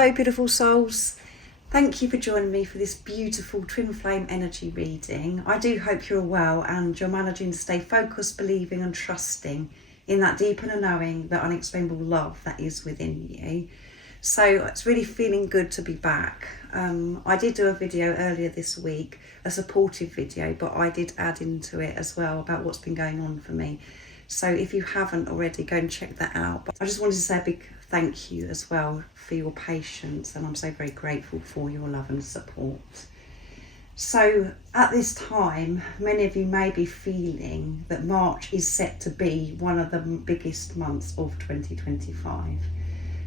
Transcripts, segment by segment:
Hello beautiful souls, thank you for joining me for this beautiful twin flame energy reading. I do hope you're well and you're managing to stay focused, believing and trusting in that deep inner knowing, that unexplainable love that is within you. So it's really feeling good to be back. I did do a video earlier this week, a supportive video, but I did add into it as well about what's been going on for me. So if you haven't already, go and check that out. But I just wanted to say a big thank you as well for your patience, and I'm so very grateful for your love and support. So at this time, many of you may be feeling that March is set to be one of the biggest months of 2025.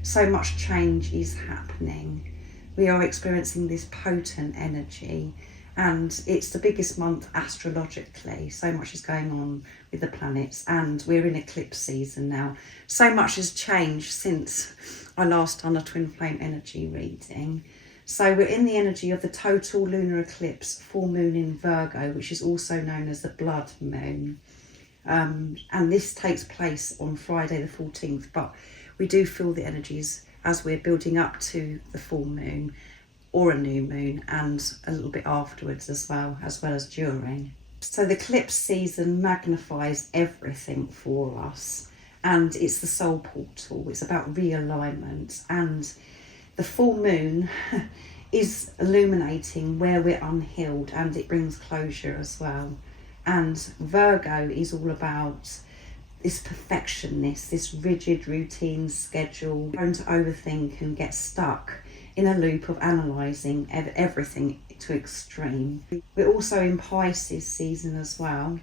So much change is happening. We are experiencing this potent energy, and it's the biggest month astrologically. So much is going on with the planets, and we're in eclipse season now. So much has changed since I last done a twin flame energy reading. So we're in the energy of the total lunar eclipse, full moon in Virgo, which is also known as the blood moon. And this takes place on Friday the 14th, but we do feel the energies as we're building up to the full moon or a new moon, and a little bit afterwards as well as during. So the eclipse season magnifies everything for us, and it's the soul portal. It's about realignment, and the full moon is illuminating where we're unhealed, and it brings closure as well. And Virgo is all about this perfectionness, this rigid routine schedule, prone to overthink and get stuck in a loop of analysing everything to extreme. We're also in Pisces season as well,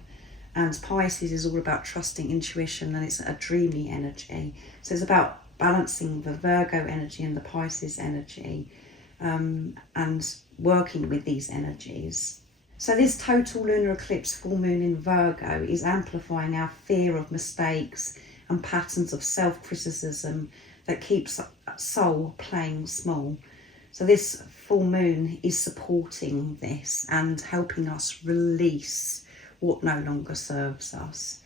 and Pisces is all about trusting intuition, and it's a dreamy energy. So it's about balancing the Virgo energy and the Pisces energy, and working with these energies. So this total lunar eclipse full moon in Virgo is amplifying our fear of mistakes and patterns of self-criticism that keeps soul playing small. So this full moon is supporting this and helping us release what no longer serves us.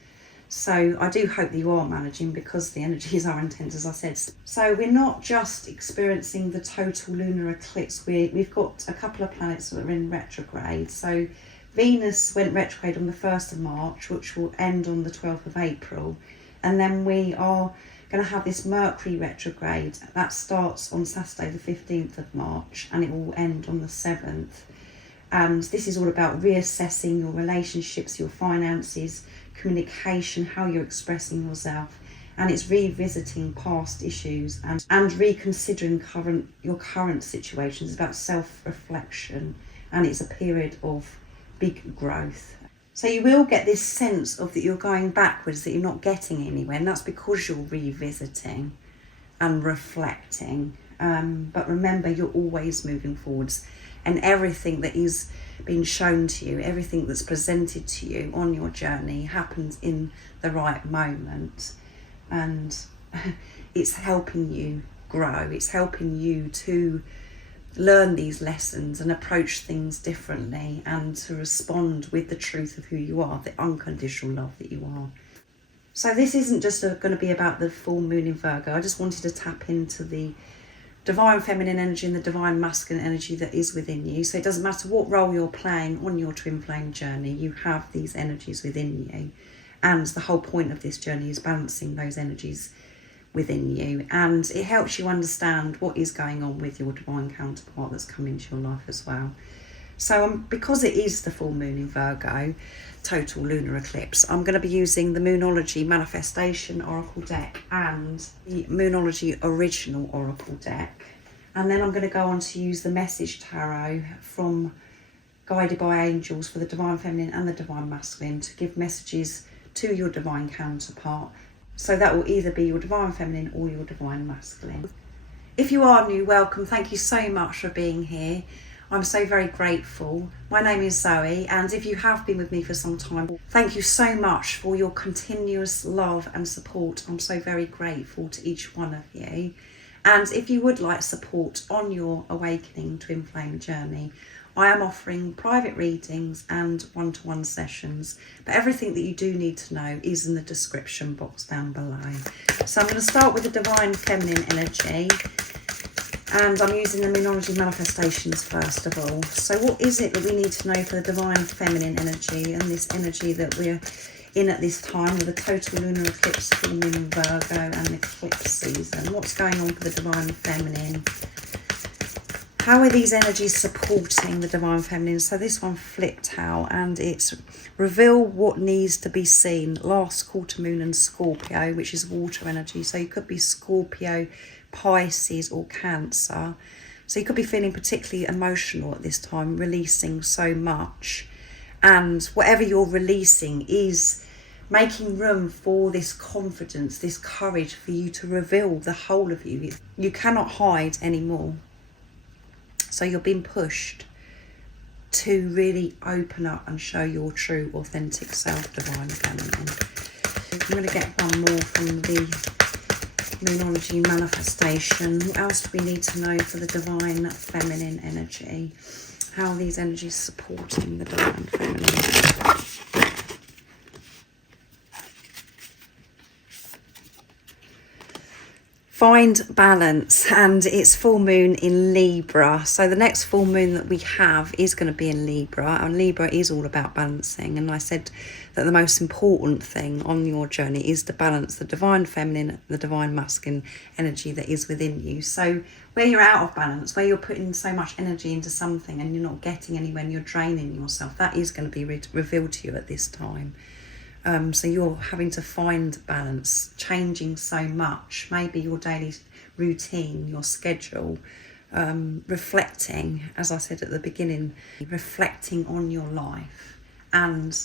So I do hope that you are managing, because the energies are intense, as I said. So we're not just experiencing the total lunar eclipse. We've got a couple of planets that are in retrograde. So Venus went retrograde on the 1st of March, which will end on the 12th of April. And then we are going to have this Mercury retrograde. That starts on Saturday the 15th of March, and it will end on the 7th. And this is all about reassessing your relationships, your finances, communication, how you're expressing yourself, and it's revisiting past issues and reconsidering your current situations. It's about self-reflection, and it's a period of big growth. So you will get this sense of that you're going backwards, that you're not getting anywhere, and that's because you're revisiting and reflecting. But remember, you're always moving forwards, and everything that is being shown to you, everything that's presented to you on your journey happens in the right moment, and it's helping you grow. It's helping you to learn these lessons and approach things differently, and to respond with the truth of who you are, the unconditional love that you are. So this isn't just going to be about the full moon in Virgo. I just wanted to tap into the divine feminine energy and the divine masculine energy that is within you. So it doesn't matter what role you're playing on your twin flame journey, you have these energies within you. And the whole point of this journey is balancing those energies within you. And it helps you understand what is going on with your divine counterpart that's come into your life as well. So because it is the full moon in Virgo, total lunar eclipse, I'm going to be using the Moonology Manifestation Oracle deck and the Moonology Original Oracle deck. And then I'm going to go on to use the Message Tarot from Guided by Angels for the Divine Feminine and the Divine Masculine to give messages to your divine counterpart. So that will either be your Divine Feminine or your Divine Masculine. If you are new, welcome. Thank you so much for being here. I'm so very grateful. My name is Zoe, and if you have been with me for some time, thank you so much for your continuous love and support. I'm so very grateful to each one of you. And if you would like support on your awakening twin flame journey, I am offering private readings and one-to-one sessions, but everything that you do need to know is in the description box down below. So I'm going to start with the Divine Feminine energy. And I'm using the Moonology manifestations first of all. So what is it that we need to know for the divine feminine energy and this energy that we're in at this time with a total lunar eclipse forming in Virgo and eclipse season? What's going on for the divine feminine? How are these energies supporting the divine feminine? So this one flipped out, and it's reveal what needs to be seen. Last quarter moon and Scorpio, which is water energy. So you could be Scorpio, Pisces or Cancer. So you could be feeling particularly emotional at this time, releasing so much. And whatever you're releasing is making room for this confidence, this courage for you to reveal the whole of you. You cannot hide anymore. So you're being pushed to really open up and show your true, authentic self, divine feminine. I'm going to get one more from the Moonology manifestation. What else do we need to know for the divine feminine energy? How are these energies supporting the divine feminine? Find balance, and it's full moon in Libra. So the next full moon that we have is going to be in Libra, and Libra is all about balancing. And I said that the most important thing on your journey is to balance the divine feminine, the divine masculine energy that is within you. So where you're out of balance, where you're putting so much energy into something and you're not getting anywhere and you're draining yourself, that is going to be revealed to you at this time. So you're having to find balance, changing so much, maybe your daily routine, your schedule, reflecting, as I said at the beginning, reflecting on your life, and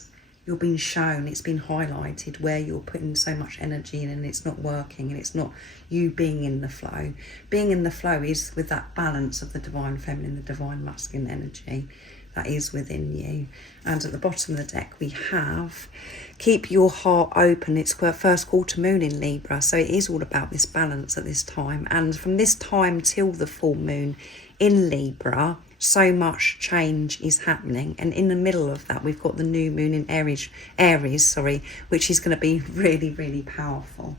you're being shown, it's been highlighted where you're putting so much energy in and it's not working, and it's not you being in the flow. Being in the flow is with that balance of the divine feminine, the divine masculine energy that is within you. And at the bottom of the deck we have keep your heart open. It's first quarter moon in Libra, so it is all about this balance at this time. And from this time till the full moon in Libra, so much change is happening, and in the middle of that we've got the new moon in Aries, which is going to be really, really powerful.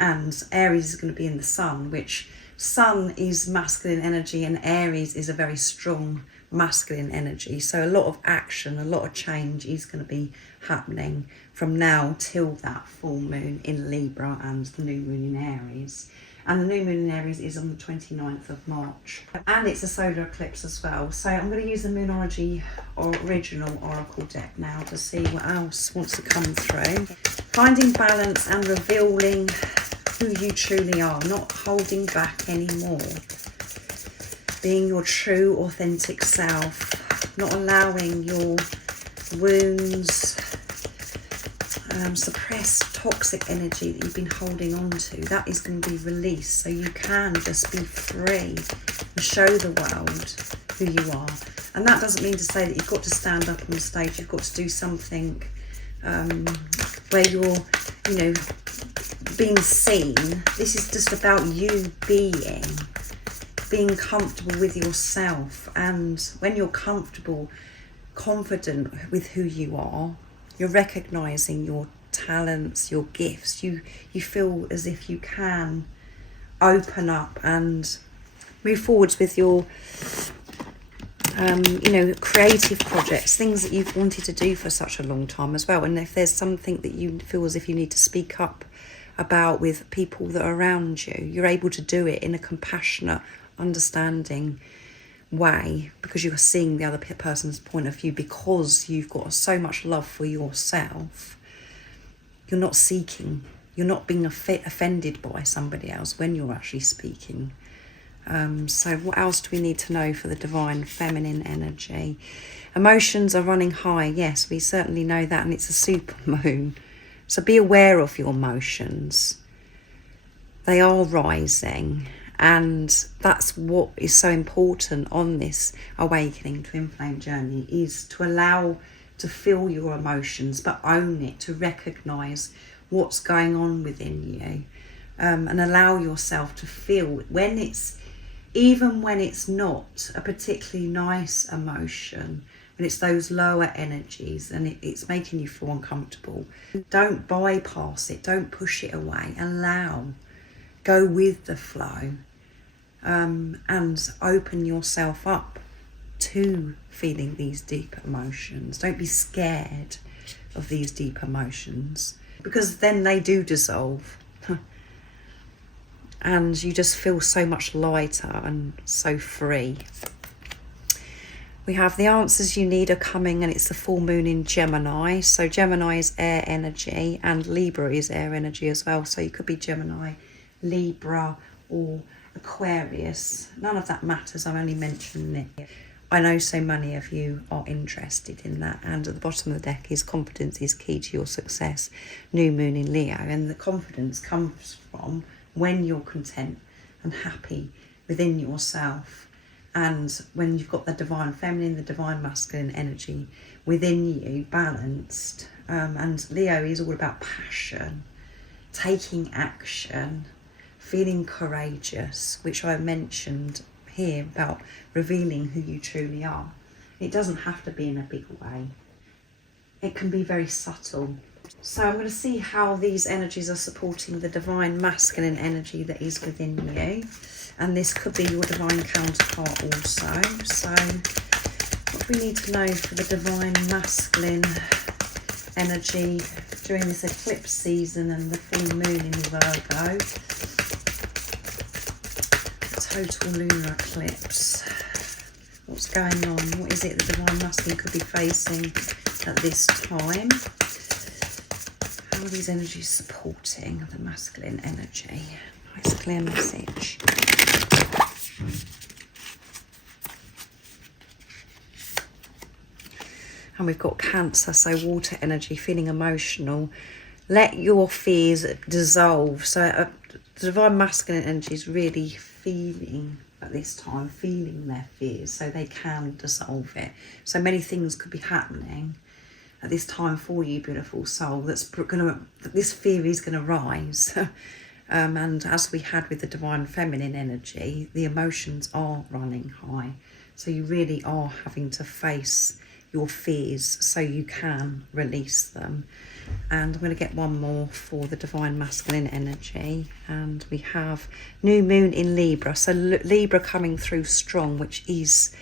And Aries is going to be in the sun, which sun is masculine energy and Aries is a very strong masculine energy. So a lot of action, a lot of change is going to be happening from now till that full moon in Libra and the new moon in Aries. And the new moon in Aries is on the 29th of March. And it's a solar eclipse as well. So I'm going to use the Moonology original oracle deck now to see what else wants to come through. Finding balance and revealing who you truly are, not holding back anymore. Being your true, authentic self, not allowing your wounds, suppressed toxic energy that you've been holding on to. That is going to be released, so you can just be free and show the world who you are. And that doesn't mean to say that you've got to stand up on the stage. You've got to do something where you're, being seen. This is just about you being comfortable with yourself. And when you're comfortable, confident with who you are, you're recognizing your talents, your gifts. You feel as if you can open up and move forwards with your creative projects, things that you've wanted to do for such a long time as well. And if there's something that you feel as if you need to speak up about with people that are around you, you're able to do it in a compassionate, understanding way, because you are seeing the other person's point of view, because you've got so much love for yourself. You're not seeking, you're not being offended by somebody else when you're actually speaking. So what else do we need to know for the divine feminine energy? Emotions are running high. Yes, we certainly know that, and it's a super moon. So be aware of your emotions. They are rising. And that's what is so important on this awakening twin flame journey, is to allow to feel your emotions, but own it, to recognise what's going on within you, and allow yourself to feel even when it's not a particularly nice emotion, and it's those lower energies and it's making you feel uncomfortable. Don't bypass it, don't push it away, go with the flow. and open yourself up to feeling these deep emotions. Don't be scared of these deep emotions, because then they do dissolve and you just feel so much lighter and so free. We have the answers you need are coming, and it's the full moon in Gemini. So Gemini is air energy and Libra is air energy as well. So you could be Gemini, Libra or Aquarius. None of that matters. I'm only mentioning it. I know so many of you are interested in that. And at the bottom of the deck is confidence is key to your success. New moon in Leo. And the confidence comes from when you're content and happy within yourself. And when you've got the divine feminine, the divine masculine energy within you, balanced. And Leo is all about passion, taking action, feeling courageous, which I mentioned here about revealing who you truly are. It doesn't have to be in a big way. It can be very subtle. So I'm going to see how these energies are supporting the divine masculine energy that is within you. And this could be your divine counterpart also. So what we need to know for the divine masculine energy during this eclipse season and the full moon in Virgo. Total lunar eclipse. What's going on? What is it the divine masculine could be facing at this time? How are these energies supporting the masculine energy? Nice clear message. And we've got Cancer, so water energy, feeling emotional. Let your fears dissolve. So the divine masculine energy is really feeling at this time, feeling their fears so they can dissolve it. So many things could be happening at this time for you, beautiful soul. This fear is going to rise. And as we had with the divine feminine energy, the emotions are running high. So you really are having to face your fears so you can release them. And I'm going to get one more for the divine masculine energy. And we have new moon in Libra. So Libra coming through strong, which is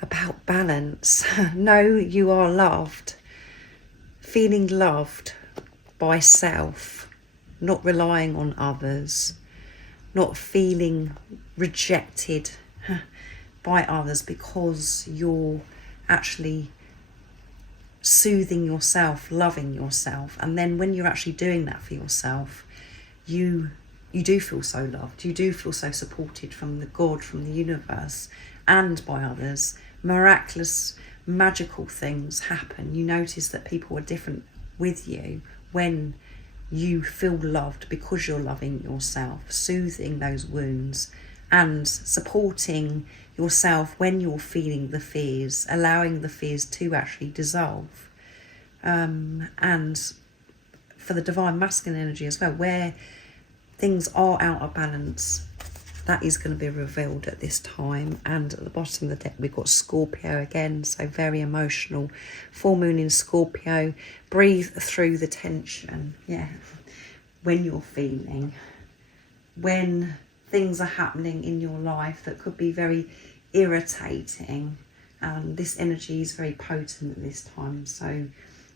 about balance. Know you are loved. Feeling loved by self. Not relying on others, not feeling rejected by others because you're actually soothing yourself, loving yourself. And then when you're actually doing that for yourself, you do feel so loved. You do feel so supported from the God, from the universe and by others. Miraculous, magical things happen. You notice that people are different with you when you feel loved because you're loving yourself, soothing those wounds and supporting yourself when you're feeling the fears, allowing the fears to actually dissolve. And for the divine masculine energy as well, where things are out of balance, that is going to be revealed at this time. And at the bottom of the deck we've got Scorpio again, so very emotional. Full moon in Scorpio. Breathe through the tension. Yeah, when you're feeling, when things are happening in your life that could be very irritating. This energy is very potent at this time, so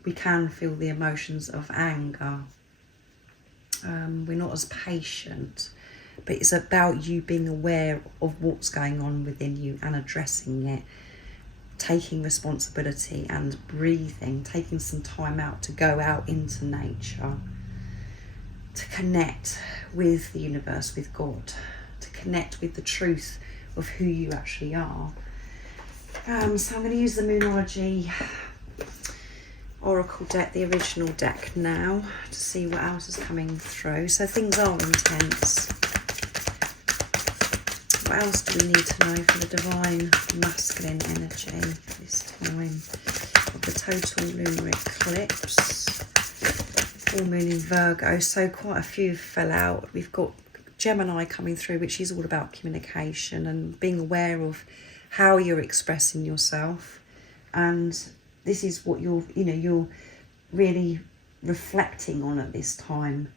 we can feel the emotions of anger. We're not as patient. But it's about you being aware of what's going on within you and addressing it, taking responsibility and breathing, taking some time out to go out into nature, to connect with the universe, with God, to connect with the truth of who you actually are. So I'm going to use the Moonology Oracle deck, the original deck now, to see what else is coming through. So things are intense. What else do we need to know for the divine masculine energy this time of the total lunar eclipse? Full moon in Virgo, so quite a few fell out. We've got Gemini coming through, which is all about communication and being aware of how you're expressing yourself. And this is what you're really reflecting on at this time.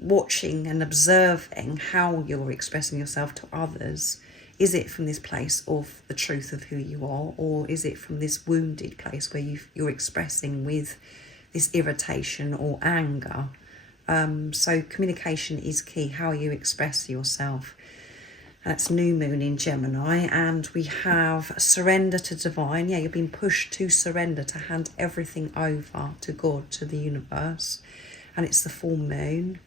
watching and observing how you're expressing yourself to others. Is it from this place of the truth of who you are, or is it from this wounded place where you're expressing with this irritation or anger? So communication is key, how you express yourself. That's new moon in Gemini, and we have surrender to divine. Yeah, you're being pushed to surrender, to hand everything over to God, to the universe. And it's the full moon.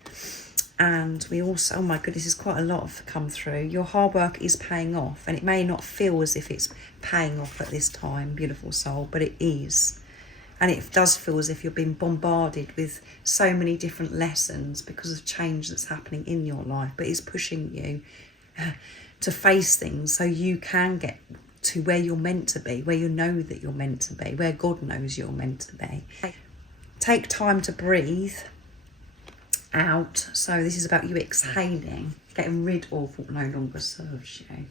And we also, oh my goodness, there's quite a lot of come through. Your hard work is paying off, and it may not feel as if it's paying off at this time, beautiful soul, but it is. And it does feel as if you're being bombarded with so many different lessons because of change that's happening in your life, but it's pushing you to face things so you can get to where you're meant to be, where you know that you're meant to be, where God knows you're meant to be. Take time to breathe out. So this is about you exhaling, getting rid of what no longer serves you.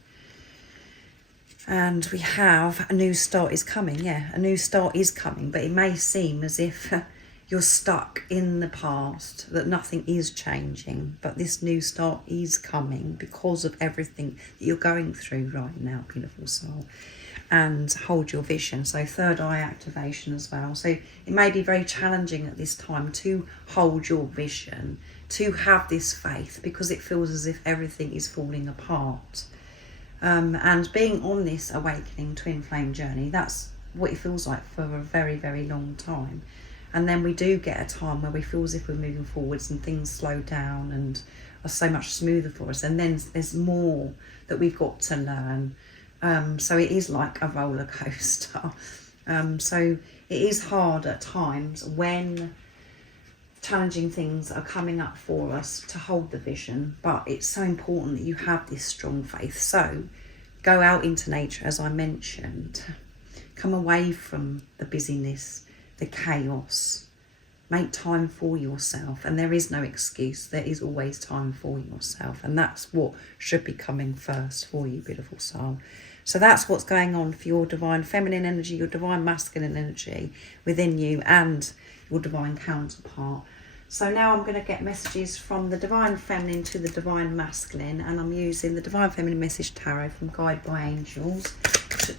And we have a new start is coming. Yeah, a new start is coming, but it may seem as if you're stuck in the past, that nothing is changing, but this new start is coming because of everything that you're going through right now, beautiful soul. And hold your vision. So third eye activation as well. So it may be very challenging at this time to hold your vision, to have this faith, because it feels as if everything is falling apart. And being on this awakening twin flame journey, that's what it feels like for a very, very long time. And then we do get a time where we feel as if we're moving forwards and things slow down and are so much smoother for us. And then there's more that we've got to learn. So it is like a roller coaster. So it is hard at times when challenging things are coming up for us to hold the vision, but it's so important that you have this strong faith. So go out into nature, as I mentioned. Come away from the busyness, the chaos. Make time for yourself, and there is no excuse. There is always time for yourself, and that's what should be coming first for you, beautiful soul. So that's what's going on for your divine feminine energy, your divine masculine energy within you, and your divine counterpart. So now I'm going to get messages from the divine feminine to the divine masculine, and I'm using the divine feminine message tarot from Guide by Angels,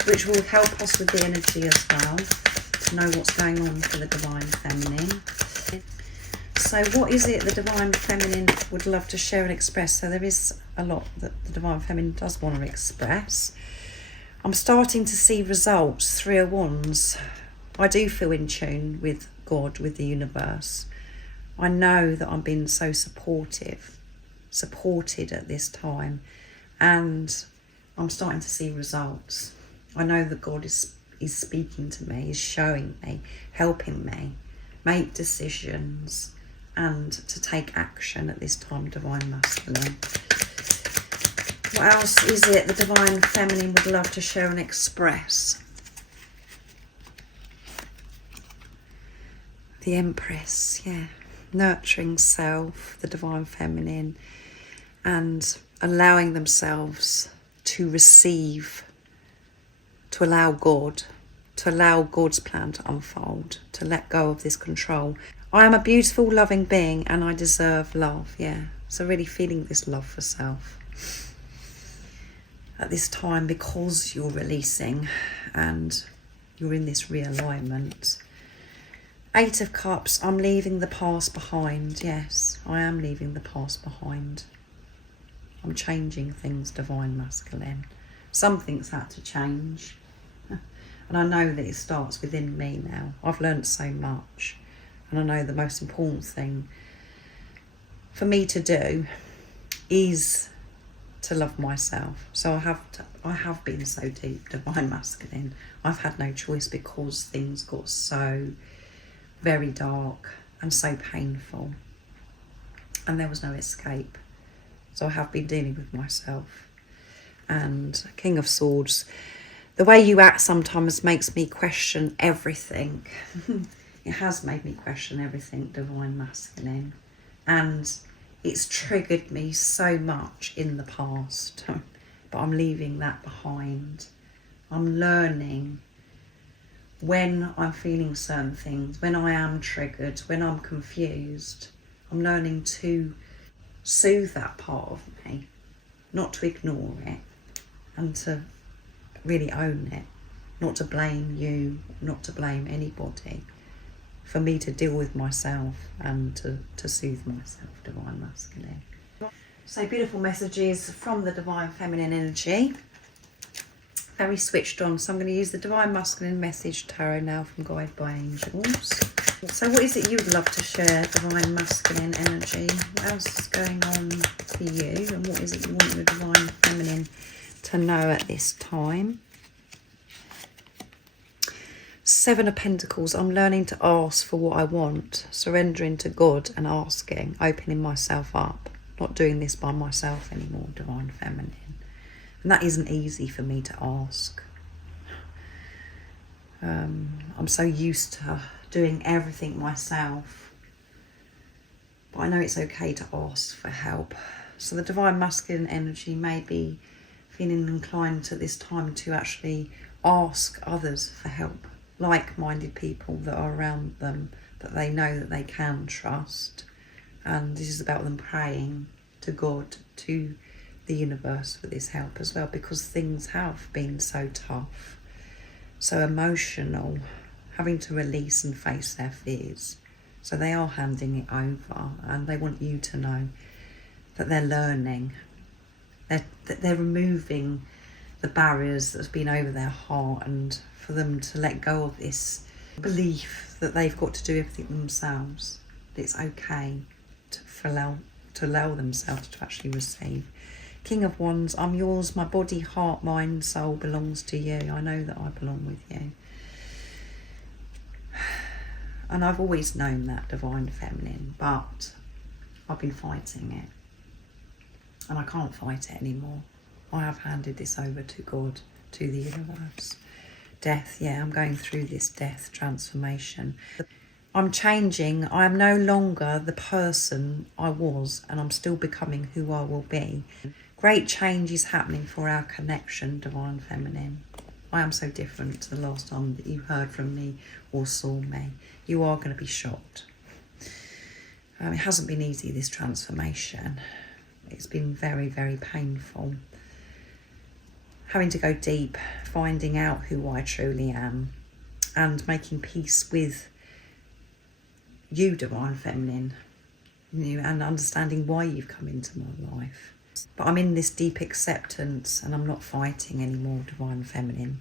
which will help us with the energy as well, to know what's going on for the divine feminine. So what is it the divine feminine would love to share and express? So there is a lot that the divine feminine does want to express. I'm starting to see results. 3 of Wands. I do feel in tune with God, with the universe. I know that I'm being so supported at this time, and I'm starting to see results. I know that God is speaking to me, is showing me, helping me make decisions and to take action at this time, divine masculine. What else is it the divine feminine would love to share and express? The Empress, yeah. Nurturing self, the divine feminine, and allowing themselves to receive, to allow God's plan to unfold, to let go of this control. I am a beautiful, loving being, and I deserve love, yeah. So really feeling this love for self at this time, because you're releasing and you're in this realignment. 8 of Cups, I'm leaving the past behind. Yes, I am leaving the past behind. I'm changing things, divine masculine. Something's had to change. And I know that it starts within me now. I've learnt so much. And I know the most important thing for me to do is to love myself. So I have been so deep, divine masculine. I've had no choice because things got so very dark and so painful, and there was no escape. So I have been dealing with myself. And King of Swords, the way you act sometimes makes me question everything. It has made me question everything, divine masculine, and it's triggered me so much in the past, but I'm leaving that behind. I'm learning when I'm feeling certain things, when I am triggered, when I'm confused, I'm learning to soothe that part of me, not to ignore it, and to really own it, not to blame you, not to blame anybody, for me to deal with myself and to soothe myself, Divine Masculine. So beautiful messages from the Divine Feminine energy. Very switched on. So I'm going to use the Divine Masculine Message Tarot now from Guided by Angels. So what is it you would love to share, Divine Masculine energy? What else is going on for you? And what is it you want the Divine Feminine to know at this time? Seven of Pentacles. I'm learning to ask for what I want, surrendering to God and asking, opening myself up, not doing this by myself anymore, Divine Feminine. And that isn't easy for me to ask. I'm so used to doing everything myself, but I know it's okay to ask for help. So the Divine Masculine energy may be feeling inclined at this time to actually ask others for help, like-minded people that are around them that they know that they can trust. And this is about them praying to God, to the universe for this help as well, because things have been so tough, so emotional, having to release and face their fears. So they are handing it over, and they want you to know that they're learning, that they're removing the barriers that's been over their heart, and for them to let go of this belief that they've got to do everything themselves. That it's okay to allow themselves to actually receive. King of Wands, I'm yours, my body, heart, mind, soul belongs to you. I know that I belong with you. And I've always known that, Divine Feminine, but I've been fighting it. And I can't fight it anymore. I have handed this over to God, to the universe. Death, yeah, I'm going through this death transformation. I'm changing. I am no longer the person I was, and I'm still becoming who I will be. Great change is happening for our connection, Divine Feminine. I am so different to the last time that you heard from me or saw me. You are going to be shocked. It hasn't been easy, this transformation. It's been very, very painful. Having to go deep, finding out who I truly am, and making peace with you, Divine Feminine, and understanding why you've come into my life. But I'm in this deep acceptance, and I'm not fighting anymore, Divine Feminine.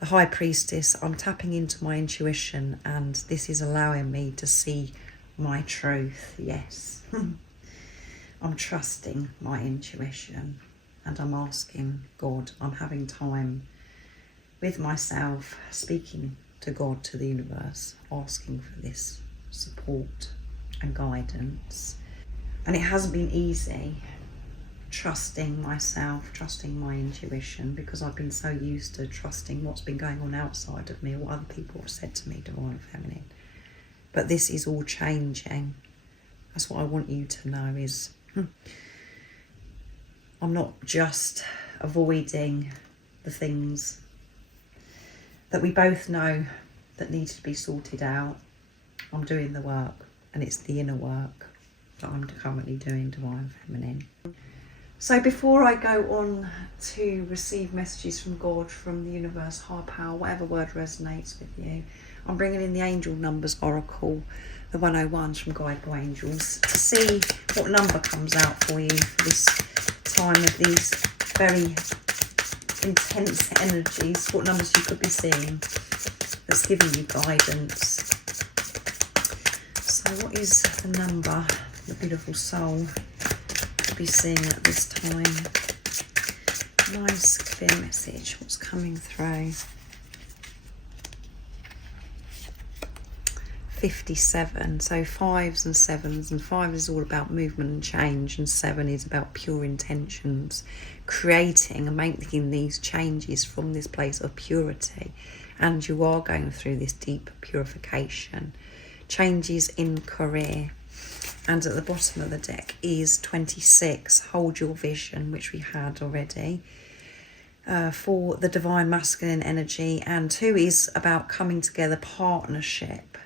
The High Priestess, I'm tapping into my intuition, and this is allowing me to see my truth, yes. I'm trusting my intuition, and I'm asking God, I'm having time with myself, speaking to God, to the universe, asking for this support and guidance. And it hasn't been easy trusting myself, trusting my intuition, because I've been so used to trusting what's been going on outside of me, what other people have said to me, Divine Feminine. But this is all changing. That's what I want you to know is I'm not just avoiding the things that we both know that need to be sorted out. I'm doing the work, and it's the inner work that I'm currently doing, Divine Feminine. So before I go on to receive messages from God, from the universe, higher power, whatever word resonates with you, I'm bringing in the Angel Numbers Oracle, the 101s from Guided by Angels, to see what number comes out for you for this time of these very intense energies, what numbers you could be seeing that's giving you guidance. So what is the number the beautiful soul could be seeing at this time? Nice clear message, what's coming through? 57, so 5s and 7s, and 5 is all about movement and change, and 7 is about pure intentions, creating and making these changes from this place of purity. And you are going through this deep purification, changes in career. And at the bottom of the deck is 26, hold your vision, which we had already, for the Divine Masculine energy. And 2 is about coming together, partnership,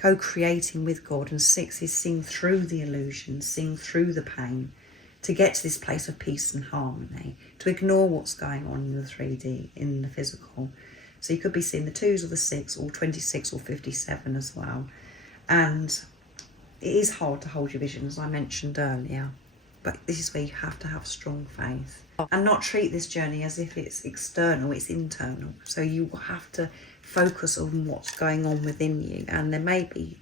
co-creating with God. And 6 is seeing through the illusion, seeing through the pain, to get to this place of peace and harmony, to ignore what's going on in the 3D, in the physical. So you could be seeing the 2s or the 6 or 26 or 57 as well. And it is hard to hold your vision, as I mentioned earlier, but this is where you have to have strong faith and not treat this journey as if it's external, it's internal. So you have to focus on what's going on within you, and there may be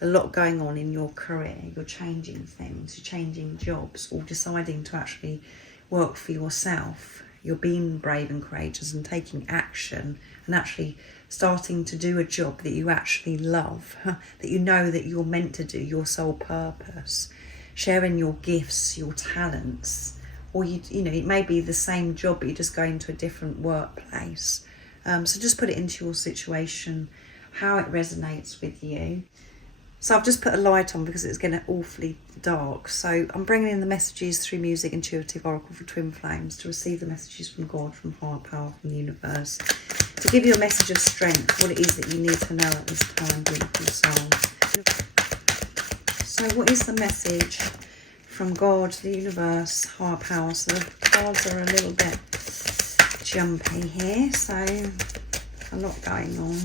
a lot going on in your career. You're changing things, you're changing jobs, or deciding to actually work for yourself. You're being brave and courageous and taking action and actually starting to do a job that you actually love, that you know that you're meant to do, your sole purpose, sharing your gifts, your talents, or you know, it may be the same job but you're just going to a different workplace. So just put it into your situation, how it resonates with you. So I've just put a light on because it's getting awfully dark. So I'm bringing in the messages through music, intuitive oracle for twin flames, to receive the messages from God, from higher power, from the universe, to give you a message of strength, what it is that you need to know at this time, beautiful soul. So what is the message from God, the universe, higher power? So the cards are a little bit jumpy here, so a lot going on.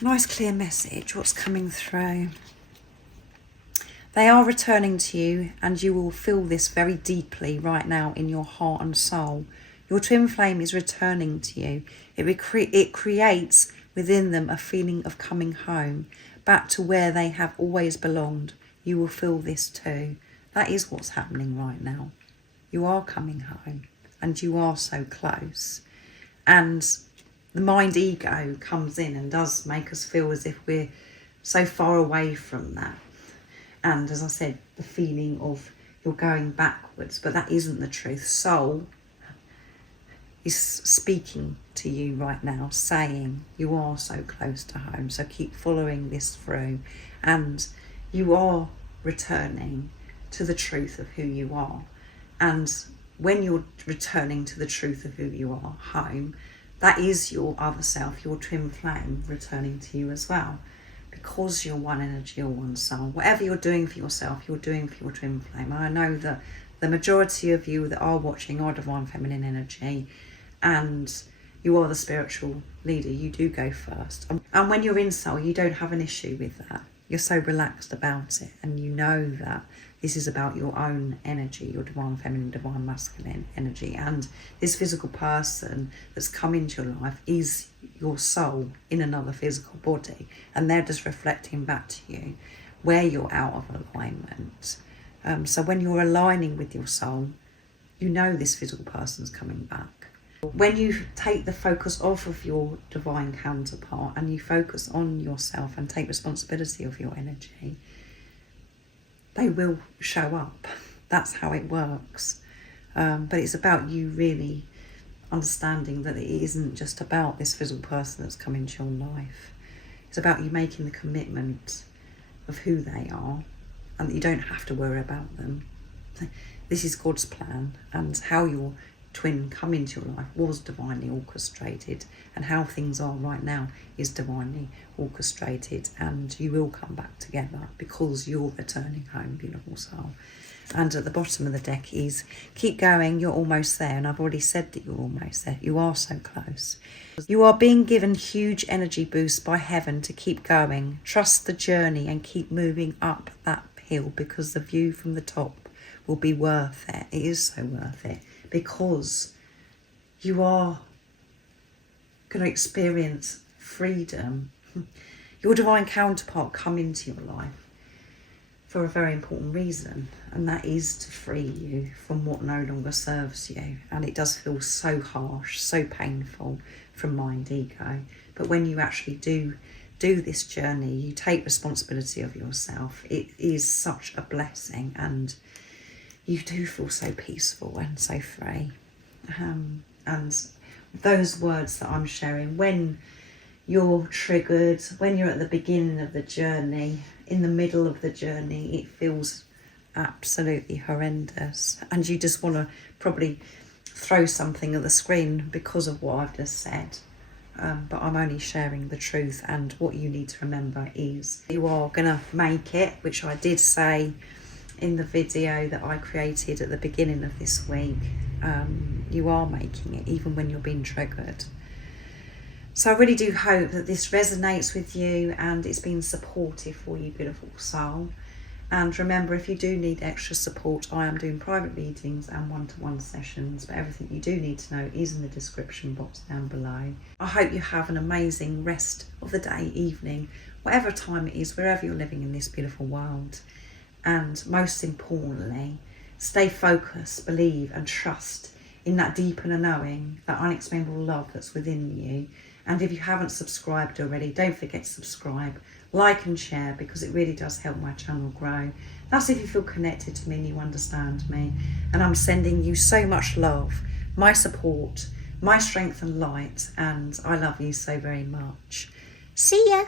Nice clear message, what's coming through. They are returning to you, and you will feel this very deeply right now in your heart and soul. Your twin flame is returning to you. It creates within them a feeling of coming home, back to where they have always belonged. You will feel this too. That is what's happening right now. You are coming home, and you are so close. And the mind ego comes in and does make us feel as if we're so far away from that. And as I said, the feeling of you're going backwards, but that isn't the truth. Soul is speaking to you right now, saying you are so close to home. So keep following this through, and you are returning to the truth of who you are. And when you're returning to the truth of who you are, home, that is your other self, your twin flame, returning to you as well. Because you're one energy or one soul. Whatever you're doing for yourself, you're doing for your twin flame. And I know that the majority of you that are watching are divine feminine energy, and you are the spiritual leader. You do go first. And when you're in soul, you don't have an issue with that. You're so relaxed about it, and you know that this is about your own energy, your divine feminine, divine masculine energy. And this physical person that's come into your life is your soul in another physical body. And they're just reflecting back to you where you're out of alignment. So when you're aligning with your soul, you know this physical person's coming back. When you take the focus off of your divine counterpart and you focus on yourself and take responsibility of your energy, they will show up. That's how it works. But it's about you really understanding that it isn't just about this physical person that's come into your life. It's about you making the commitment of who they are, and that you don't have to worry about them. This is God's plan, and how your twin come into your life was divinely orchestrated, and how things are right now is divinely orchestrated, and you will come back together because you're returning home, beautiful soul. And at the bottom of the deck is keep going, you're almost there. And I've already said that you're almost there. You are so close. You are being given huge energy boosts by heaven to keep going. Trust the journey and keep moving up that hill, because the view from the top will be worth it. It is so worth it, because you are going to experience freedom. Your divine counterpart come into your life for a very important reason, and that is to free you from what no longer serves you. And it does feel so harsh, so painful from mind ego, but when you actually do this journey, you take responsibility of yourself, it is such a blessing, and you do feel so peaceful and so free. And those words that I'm sharing, when you're triggered, when you're at the beginning of the journey, in the middle of the journey, it feels absolutely horrendous, and you just want to probably throw something at the screen because of what I've just said. but I'm only sharing the truth. And what you need to remember is you are going to make it, which I did say in the video that I created at the beginning of this week. You are making it, even when you're being triggered. So I really do hope that this resonates with you and it's been supportive for you, beautiful soul. And remember, if you do need extra support, I am doing private readings and one-to-one sessions, but everything you do need to know is in the description box down below. I hope you have an amazing rest of the day, evening, whatever time it is, wherever you're living in this beautiful world. And most importantly, stay focused, believe and trust in that deep inner knowing, that unexplainable love that's within you. And if you haven't subscribed already, don't forget to subscribe, like and share, because it really does help my channel grow. That's if you feel connected to me and you understand me. And I'm sending you so much love, my support, my strength and light, and I love you so very much. See ya!